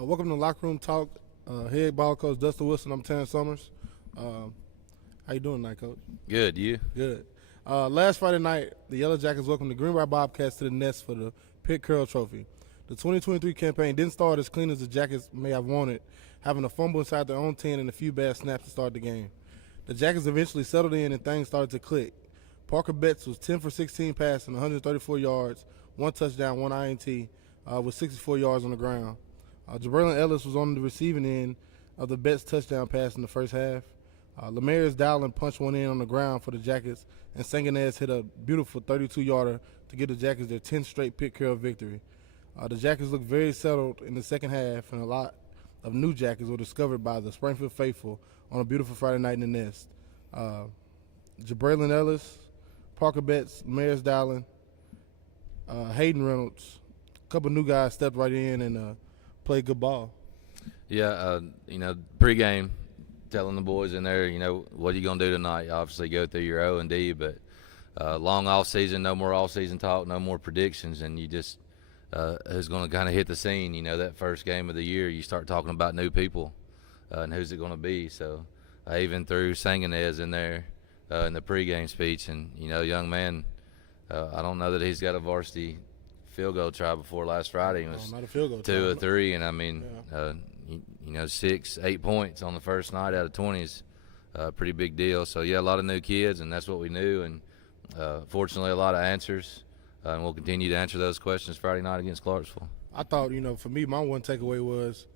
Welcome to Lockeroom Talk. Head ball coach Dustin Wilson. I'm Terrence Summers. How you doing tonight, Coach? Good, you? Good. Last Friday night, the Yellow Jackets welcomed the Greenbrier Bobcats to the nest for the Pitt Curl Trophy. The 2023 campaign didn't start as clean as the Jackets may have wanted, having a fumble inside their own 10 and a few bad snaps to start the game. The Jackets eventually settled in and things started to click. Parker Betts was 10 for 16 passing, 134 yards, one touchdown, one INT, with 64 yards on the ground. Jabrylin Ellis was on the receiving end of the Betts touchdown pass in the first half. Lemarius Dowling punched one in on the ground for the Jackets, and Sanganez hit a beautiful 32-yarder to give the Jackets their 10th straight Pitt Curl victory. The Jackets looked very settled in the second half, and a lot of new Jackets were discovered by the Springfield faithful on a beautiful Friday night in the nest. Jabrylin Ellis, Parker Betts, Lemarius Dowling, Hayden Reynolds, a couple new guys stepped right in and played good ball. Yeah, pregame, telling the boys in there, what are you going to do tonight? Obviously go through your O&D, but long off season, no more off season talk, no more predictions, and you just who's going to kind of hit the scene. That first game of the year, you start talking about new people and who's it going to be. So I even threw Sanganez in there in the pregame speech, and young man, I don't know that he's got a varsity field goal try before last Friday. It was not a field goal 2 or 3, and I mean, 6, 8 points on the first night out of 20 is a pretty big deal. So yeah, a lot of new kids, and that's what we knew, and fortunately a lot of answers, and we'll continue to answer those questions Friday night against Clarksville. I thought, for me, my one takeaway was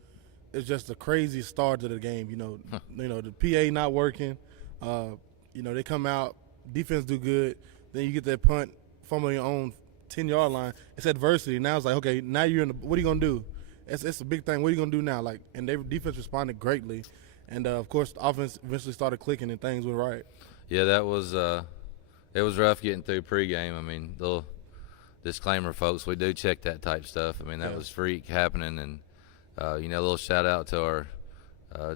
it's just a crazy start to the game. The PA not working. They come out, defense do good, then you get that punt, fumble on your own 10-yard line. It's adversity. Now it's like, okay, now you're in the. What are you gonna do? It's a big thing. What are you gonna do now? And their defense responded greatly, and of course the offense eventually started clicking and things went right. Yeah, that was it was rough getting through pregame. I mean, little disclaimer, folks, we do check that type stuff. I mean, that was freak happening, and a little shout out to our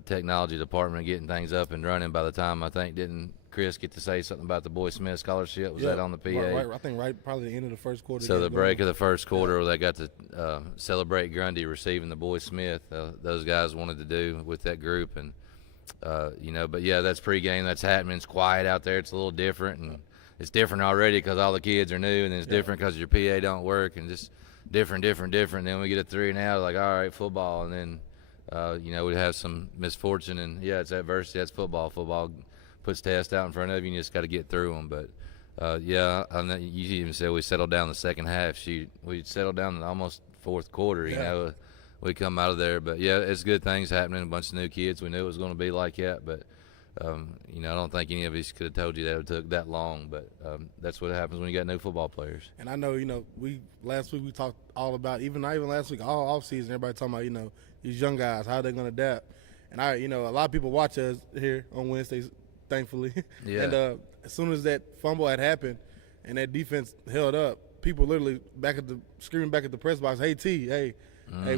technology department getting things up and running. By the time didn't Chris get to say something about the Boy Smith scholarship? Was that on the PA? Right, I think probably the end of the first quarter. So the break of the first quarter, they got to celebrate Grundy receiving the Boy Smith. Those guys wanted to do with that group, and but yeah, that's pregame. That's happening. It's quiet out there. It's a little different, and it's different already because all the kids are new, and it's different because your PA don't work, and just different. Then we get a 3 and out, like, all right, football, and then we'd have some misfortune, and it's adversity. That's football. Football puts tests out in front of you, and you just got to get through them. But I know you even said we settled down the second half. We settled down in almost fourth quarter. We come out of there. But it's good things happening. A bunch of new kids. We knew it was going to be like that, but I don't think any of us could have told you that it took that long. But that's what happens when you got new football players. And I know last week we talked all about not even last week, all off season. Everybody talking about these young guys, how they're going to adapt. And a lot of people watch us here on Wednesdays, thankfully. Yeah. And as soon as that fumble had happened and that defense held up, people literally screaming back at the press box, "Hey T, hey,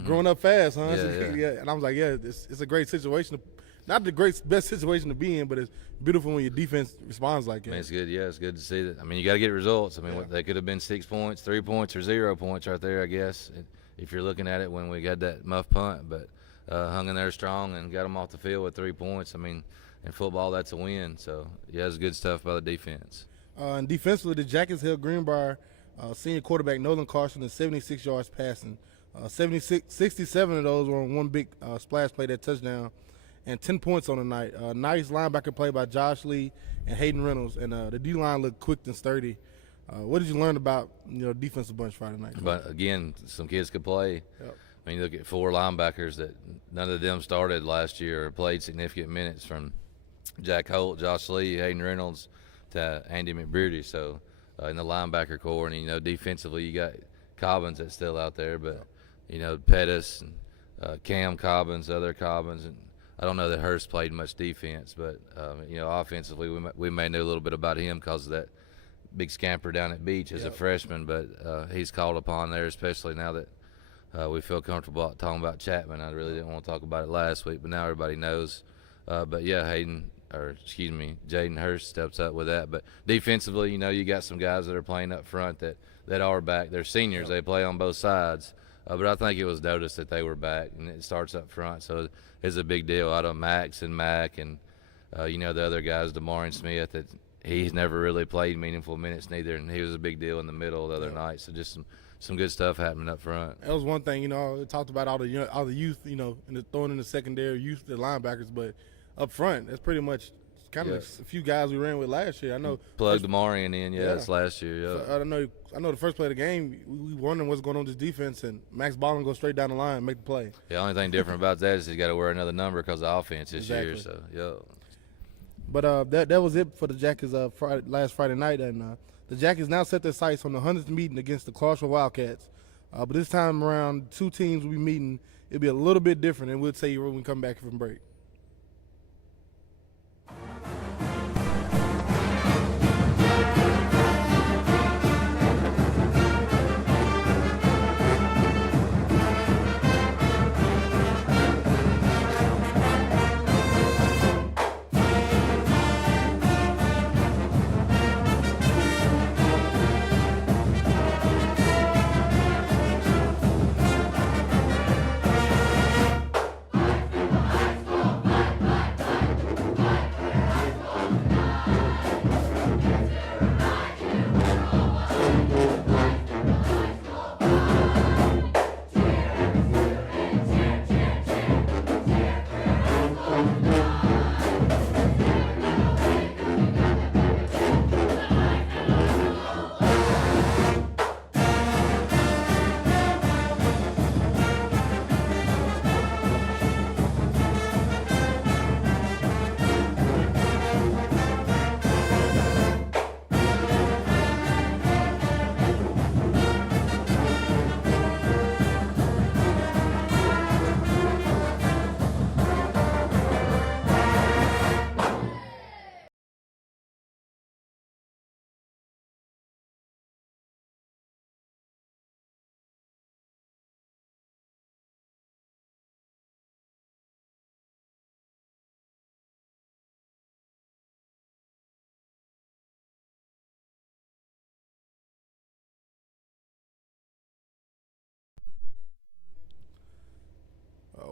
growing up fast, huh?" Yeah. And I was like, it's a great situation. Not the best situation to be in, but it's beautiful when your defense responds like that. I mean, it's good. Yeah, it's good to see that. I mean, you got to get results. I mean, they could have been 6 points, 3 points, or 0 points right there, I guess, if you're looking at it when we got that muff punt. But hung in there strong and got them off the field with 3 points. I mean, in football, that's a win. So, it's good stuff by the defense. And defensively, the Jackets held Greenbrier senior quarterback Nolan Carson to 76 yards passing. 67 of those were on one big splash play, that touchdown, and 10 points on the night. Nice linebacker play by Josh Lee and Hayden Reynolds, and the D-line looked quick and sturdy. What did you learn about defensive bunch Friday night? But, again, some kids could play. Yep. I mean, you look at 4 linebackers that none of them started last year or played significant minutes, from Jack Holt, Josh Lee, Hayden Reynolds to Andy McBeardy. So in the linebacker core, and defensively you got Cobbins that's still out there, but Pettis and Cam Cobbins, other Cobbins, and I don't know that Hurst played much defense, but offensively we may know a little bit about him because of that big scamper down at Beach as a freshman, but he's called upon there, especially now that we feel comfortable talking about Chapman. I really didn't want to talk about it last week, but now everybody knows. But Jaden Hurst steps up with that. But defensively, you got some guys that are playing up front that are back. They're seniors. They play on both sides. But I think it was noticed that they were back, and it starts up front, so it's a big deal. Out of Max and Mac and the other guys, DeMarion Smith, that he's never really played meaningful minutes neither, and he was a big deal in the middle the other night. So just some good stuff happening up front. That was one thing, it talked about all the youth, and throwing in the secondary youth, the linebackers, but up front, that's pretty much kind of a few guys we ran with last year. I know plugged DeMarion in, it's last year. Yeah, so I know the first play of the game, we wondering what's going on with this defense, and Max Ballin goes straight down the line and make the play. The only thing different about that is he's got to wear another number because of offense this year. So But that was it for the Jackets last Friday night, and the Jackets now set their sights on the 100th meeting against the Clarksville Wildcats. But this time around, two teams will be meeting. It'll be a little bit different, and we'll tell you when we come back from break.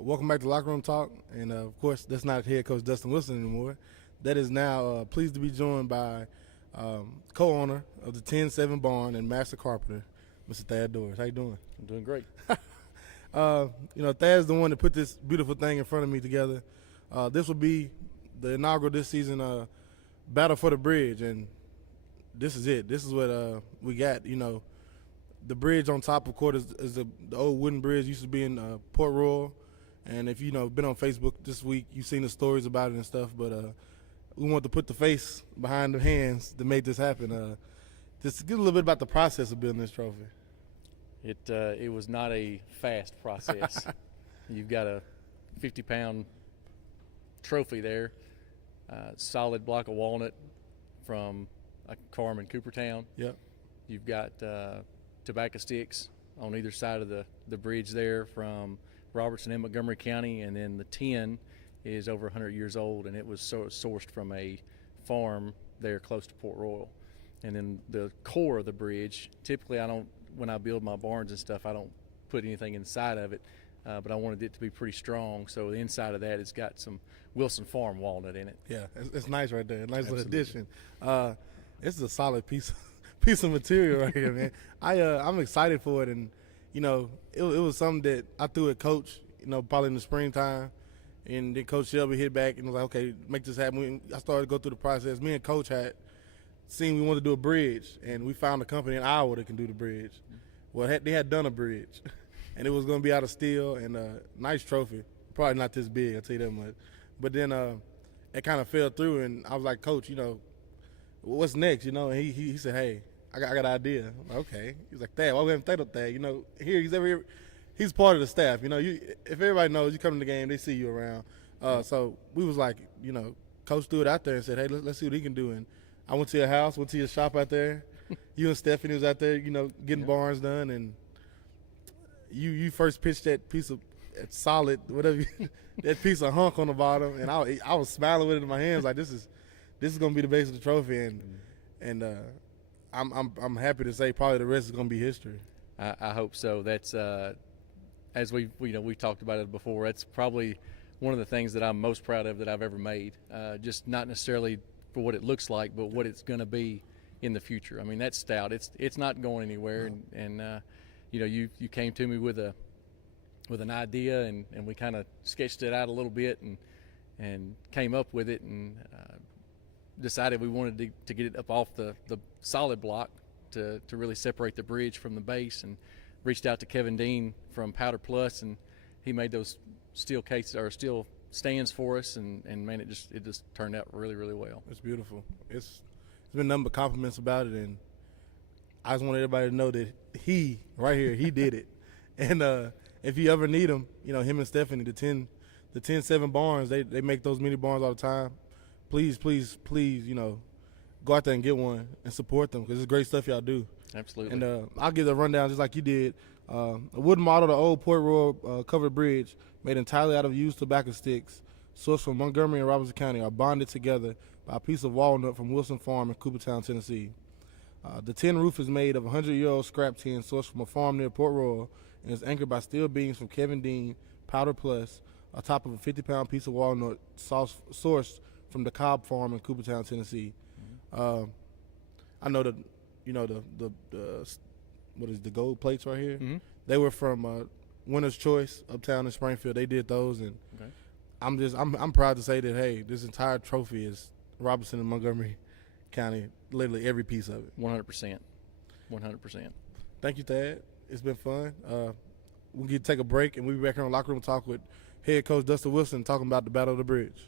Welcome back to Lockeroom Talk, and of course, that's not head coach Dustin Wilson anymore. That is now pleased to be joined by co-owner of the 10-7 Barn and master carpenter, Mr. Thad Doris. How you doing? I'm doing great. Thad's the one that put this beautiful thing in front of me together. This will be the inaugural this season Battle for the Bridge, and this is it. This is what we got. The bridge on top, of course, is the old wooden bridge used to be in Port Royal. And if been on Facebook this week, you've seen the stories about it and stuff. But we want to put the face behind the hands to make this happen. Just get a little bit about the process of building this trophy. It was not a fast process. You've got a 50-pound trophy there, solid block of walnut from a farm in Coopertown. Yep. You've got tobacco sticks on either side of the bridge there from Robertson and Montgomery County, and then the tin is over 100 years old, and it was sourced from a farm there close to Port Royal. And then the core of the bridge, typically when I build my barns and stuff, I don't put anything inside of it, but I wanted it to be pretty strong, so the inside of that has got some Wilson Farm walnut in it. Yeah, it's nice right there. Nice little addition. This is a solid piece of material right here, man. I'm excited for it, and it was something that I threw at Coach, probably in the springtime, and then Coach Shelby hit back and was like, okay, make this happen. I started to go through the process. Me and Coach had seen we wanted to do a bridge, and we found a company in Iowa that can do the bridge. Well, they had done a bridge, and it was going to be out of steel and a nice trophy. Probably not this big, I'll tell you that much. But then it kind of fell through, and I was like, Coach, what's next? And he said, hey, I got an idea. I'm like, okay. He was like, Thad, why we haven't thought of that? Here he's part of the staff. If everybody knows you come to the game, they see you around. So we was like, Coach threw it out there and said, hey, let's see what he can do. And I went to your house, went to your shop out there. You and Stephanie was out there, getting barns done, and you first pitched that piece of solid, whatever, that piece of hunk on the bottom, and I was smiling with it in my hands like this is gonna be the base of the trophy, and I'm happy to say probably the rest is gonna be history. I hope so. That's as we talked about it before, that's probably one of the things that I'm most proud of that I've ever made. Just not necessarily for what it looks like, but what it's going to be in the future. I mean, that stout, it's not going anywhere. And you came to me with an idea, and we kind of sketched it out a little bit and came up with it, and decided we wanted to get it up off the solid block to really separate the bridge from the base, and reached out to Kevin Dean from Powder Plus, and he made those steel cases or steel stands for us, and man, it just turned out really, really well. It's beautiful. It's been nothing but compliments about it, and I just want everybody to know that he did it. And if you ever need him, him and Stephanie, the 10-7 barns, they make those mini barns all the time. Please, go out there and get one and support them, because it's great stuff y'all do. Absolutely. And I'll give the rundown just like you did. A wooden model of the old Port Royal covered bridge, made entirely out of used tobacco sticks, sourced from Montgomery and Robertson County, are bonded together by a piece of walnut from Wilson Farm in Coopertown, Tennessee. The tin roof is made of 100-year-old scrap tin sourced from a farm near Port Royal, and is anchored by steel beams from Kevin Dean, Powder Plus, atop of a 50-pound piece of walnut sourced from the Cobb Farm in Coopertown, Tennessee. I know the what is the gold plates right here? Mm-hmm. They were from Winner's Choice uptown in Springfield. They did those, and Okay. I'm proud to say that, hey, this entire trophy is Robertson and Montgomery County, literally every piece of it. 100%. Thank you, Thad. It's been fun. We'll take a break, and we'll be back here on Locker Room Talk with head coach Dustin Wilson, talking about the Battle of the Bridge.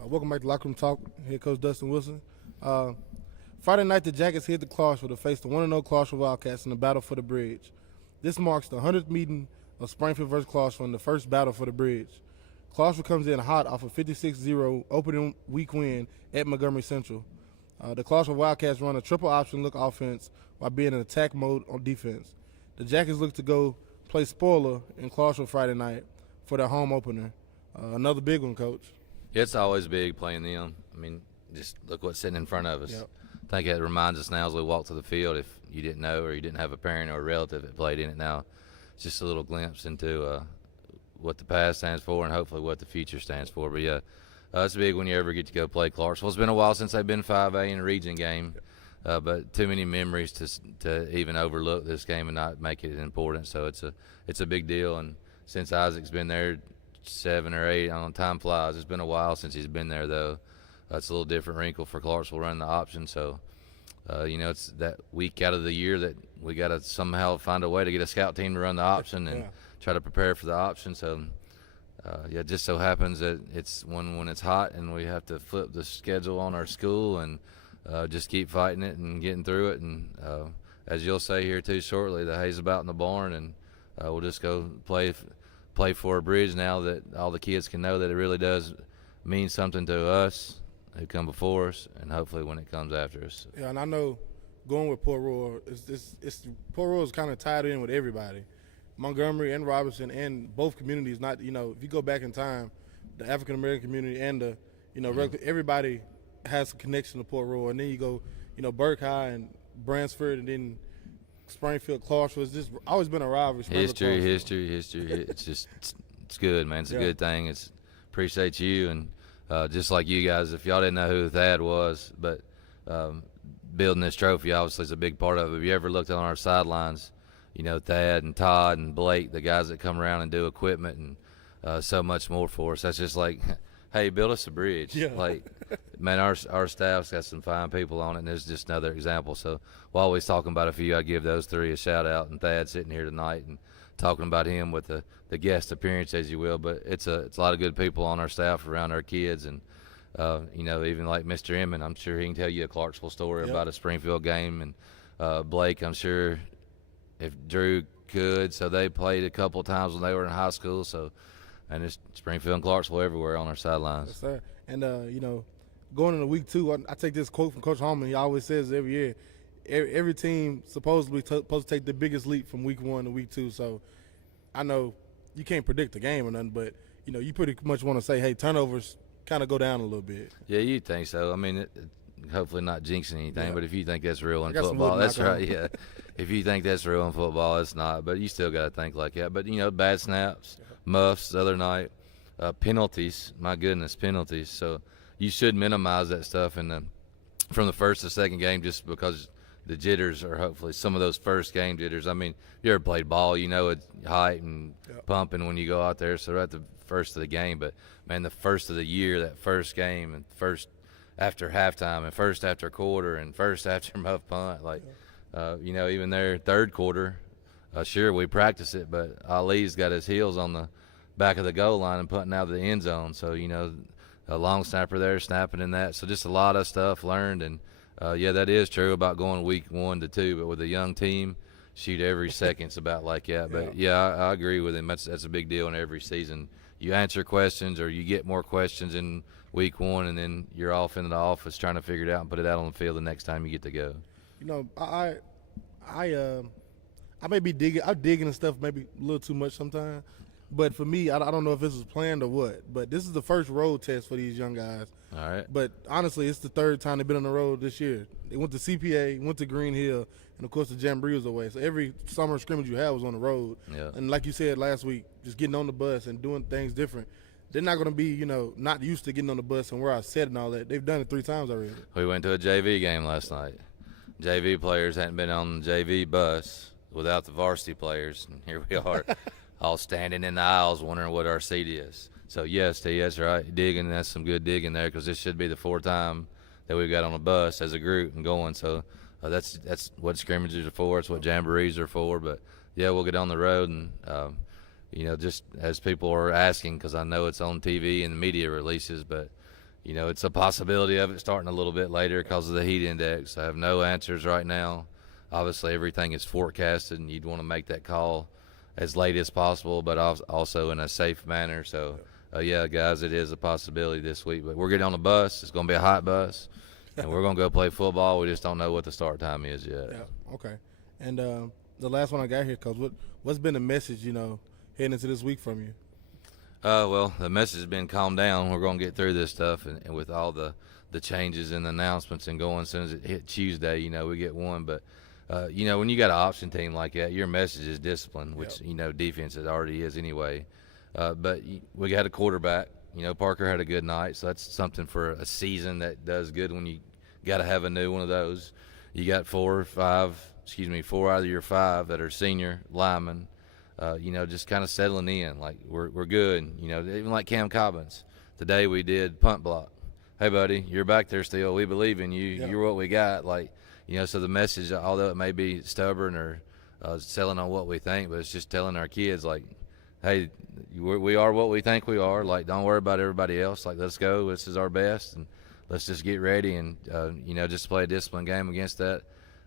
Welcome back to Locker Room Talk. Head coach Dustin Wilson. Friday night, the Jackets hit the Clarksville to face the 1-0 Clarksville Wildcats in the battle for the bridge. This marks the 100th meeting of Springfield versus Clarksville in the first battle for the bridge. Clarksville comes in hot off a 56-0 opening week win at Montgomery Central. The Clarksville Wildcats run a triple option look offense while being in attack mode on defense. The Jackets look to go play spoiler in Clarksville Friday night for their home opener. Another big one, Coach. It's always big playing them. I mean, just look what's sitting in front of us. Yep. I think it reminds us now as we walk to the field, if you didn't know or you didn't have a parent or a relative that played in it now, it's just a little glimpse into what the past stands for and hopefully what the future stands for. But, yeah, it's big when you ever get to go play Clarksville. It's been a while since they've been 5A in a region game, but too many memories to even overlook this game and not make it important. So it's a big deal. And since Isaac's been there 7 or 8, I don't know, time flies. It's been a while since he's been there, though. That's a little different wrinkle for Clarksville running the option. So, it's that week out of the year that we got to somehow find a way to get a scout team to run the option and try to prepare for the option. So, it just so happens that it's when it's hot and we have to flip the schedule on our school and just keep fighting it and getting through it. And as you'll say here too shortly, the hay's about in the barn, and we'll just go play for a bridge now that all the kids can know that it really does mean something to us who come before us, and hopefully when it comes after us. Yeah, and I know going with Port Royal, Port Royal is kind of tied in with everybody, Montgomery and Robertson and both communities. Not, if you go back in time, the African American community and the everybody has a connection to Port Royal, and then you go Burke High and Bransford, and then Springfield, Clarksville. It's just always been a rivalry. History. It's just it's good, man. It's a good thing. Appreciate you, and just like you guys, if y'all didn't know who Thad was, but building this trophy obviously is a big part of it. If you ever looked on our sidelines, Thad and Todd and Blake, the guys that come around and do equipment and so much more for us. That's just like, hey, build us a bridge. Yeah. Like, man, our staff's got some fine people on it, and there's just another example. So while always talking about a few, I give those three a shout out, and Thad sitting here tonight and talking about him with the guest appearance, as you will. But it's a lot of good people on our staff around our kids, and even like Mr. Emmett, I'm sure he can tell you a Clarksville story about a Springfield game, and Blake, I'm sure if Drew could. So they played a couple of times when they were in high school. So, and it's Springfield and Clarksville everywhere on our sidelines. Yes, sir. And going into week 2, I take this quote from Coach Holman. He always says every year, every team supposed to take the biggest leap from week 1 to week 2. So I know you can't predict the game or nothing, but you pretty much want to say, hey, turnovers kind of go down a little bit. Yeah, you think so. I mean, hopefully not jinxing anything, but if you think that's real in got some football, wood that's knock on. right. Yeah, if you think that's real in football, it's not. But you still got to think like that. But bad snaps, muffs the other night, penalties. My goodness, penalties. So you should minimize that stuff from the first to second game, just because the jitters are hopefully some of those first game jitters. I mean, you ever played ball, it's height and pumping when you go out there. So right at the first of the game, but man, the first of the year, that first game, and first after halftime, and first after quarter, and first after muff punt, even their third quarter, sure, we practice it, but Ali's got his heels on the back of the goal line and punting out of the end zone. So a long snapper there snapping in that. So just a lot of stuff learned, and that is true about going week 1 to 2. But with a young team, shoot, every second's about like that. But I agree with him. That's a big deal in every season. You answer questions, or you get more questions in week 1, and then you're off into the office trying to figure it out and put it out on the field the next time you get to go. I may be digging. I'm digging and stuff maybe a little too much sometimes. But for me, I don't know if this was planned or what. But this is the first road test for these young guys. All right. But honestly, it's the third time they've been on the road this year. They went to CPA, went to Green Hill, and of course the Jamboree was away. So every summer scrimmage you had was on the road. Yeah. And like you said last week, just getting on the bus and doing things different. They're not going to be, not used to getting on the bus and where I said and all that. They've done it 3 times already. We went to a JV game last night. JV players hadn't been on the JV bus without the varsity players, and here we are all standing in the aisles wondering what our seat is. So, yes, T, that's right, digging, that's some good digging there, because this should be the 4th time that we've got on a bus as a group and going. So that's what scrimmages are for. It's what jamborees are for. But, yeah, we'll get on the road and, just as people are asking, because I know it's on TV and the media releases, but, it's a possibility of it starting a little bit later because of the heat index. I have no answers right now. Obviously, everything is forecasted, and you'd want to make that call as late as possible, but also in a safe manner. So, guys, it is a possibility this week. But we're getting on the bus. It's going to be a hot bus, and we're going to go play football. We just don't know what the start time is yet. Yeah, okay. And the last one I got here, Coach, what's been the message, heading into this week from you? Well, the message has been calm down. We're going to get through this stuff, and with all the changes and the announcements and going as soon as it hit Tuesday, we get one. But, when you got an option team like that, your message is discipline, which, defense it already is anyway. But we got a quarterback. Parker had a good night, so that's something for a season that does good when you got to have a new one of those. You got 4 out of your 5 that are senior linemen. Just kind of settling in, like we're good. Even like Cam Cobbins. Today we did punt block. Hey, buddy, you're back there still. We believe in you. Yeah. You're what we got. So the message, although it may be stubborn or selling on what we think, but it's just telling our kids, like, hey, we are what we think we are. Like, don't worry about everybody else. Like, let's go. This is our best, and let's just get ready and, just play a disciplined game against that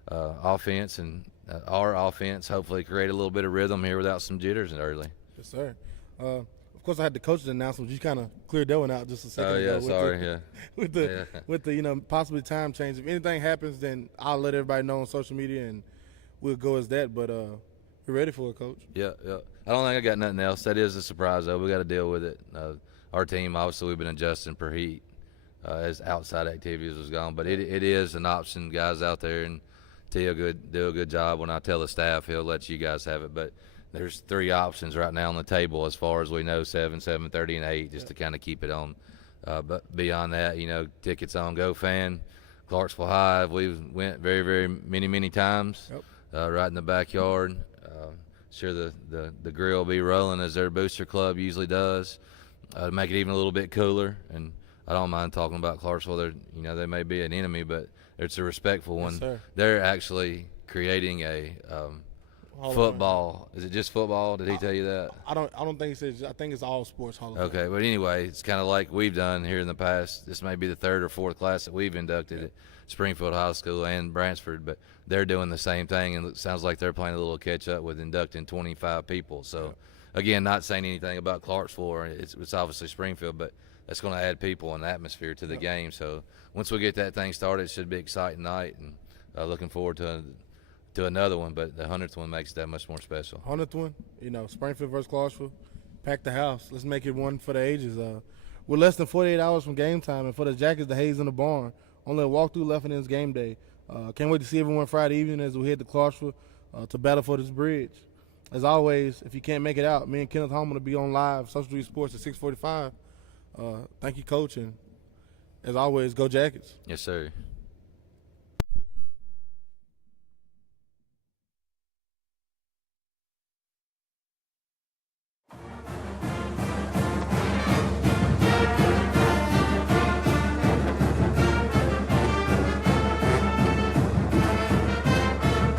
offense and our offense, hopefully create a little bit of rhythm here without some jitters early. Yes, sir. Of course, I had the coach's announcement. You kind of cleared that one out just a second ago. With the possibly time change. If anything happens, then I'll let everybody know on social media, and we'll go as that. But we're ready for it, Coach. Yeah. I don't think I got nothing else. That is a surprise, though. We got to deal with it. our team, obviously, we've been adjusting per heat as outside activities was gone. But it is an option. Guys out there and do a good job. When I tell the staff, he'll let you guys have it. But there's 3 options right now on the table as far as we know, 7, 7:30, and 8, just to kind of keep it on. But beyond that, tickets on GoFan, Clarksville High. We've went very, very many times. Yep. Right in the backyard. Sure, the grill will be rolling as their booster club usually does. Make it even a little bit cooler. And I don't mind talking about Clarksville. They may be an enemy, but it's a respectful one. Yes, sir. They're actually creating a football. Is it just football? Did he tell you that? I don't think it's. I think it's all sports Hall of Fame. Okay, but anyway, it's kind of like we've done here in the past. This may be the 3rd or 4th class that we've inducted at Springfield High School and Branchford, but they're doing the same thing, and it sounds like they're playing a little catch-up with inducting 25 people. So, again, not saying anything about Clarksville, or it's obviously Springfield, but that's going to add people and atmosphere to the game. So once we get that thing started, it should be an exciting night, and looking forward to another one, but the 100th one makes it that much more special. 100th one, Springfield versus Clarksville, pack the house. Let's make it one for the ages. We're less than 48 hours from game time, and for the Jackets, the Hayes in the barn. Only a walkthrough left and it's game day. Can't wait to see everyone Friday evening as we head to Clarksville to battle for this bridge. As always, if you can't make it out, me and Kenneth Holman will be on live, Social Street Sports at 6:45. Thank you, Coach, and as always, go Jackets. Yes, sir.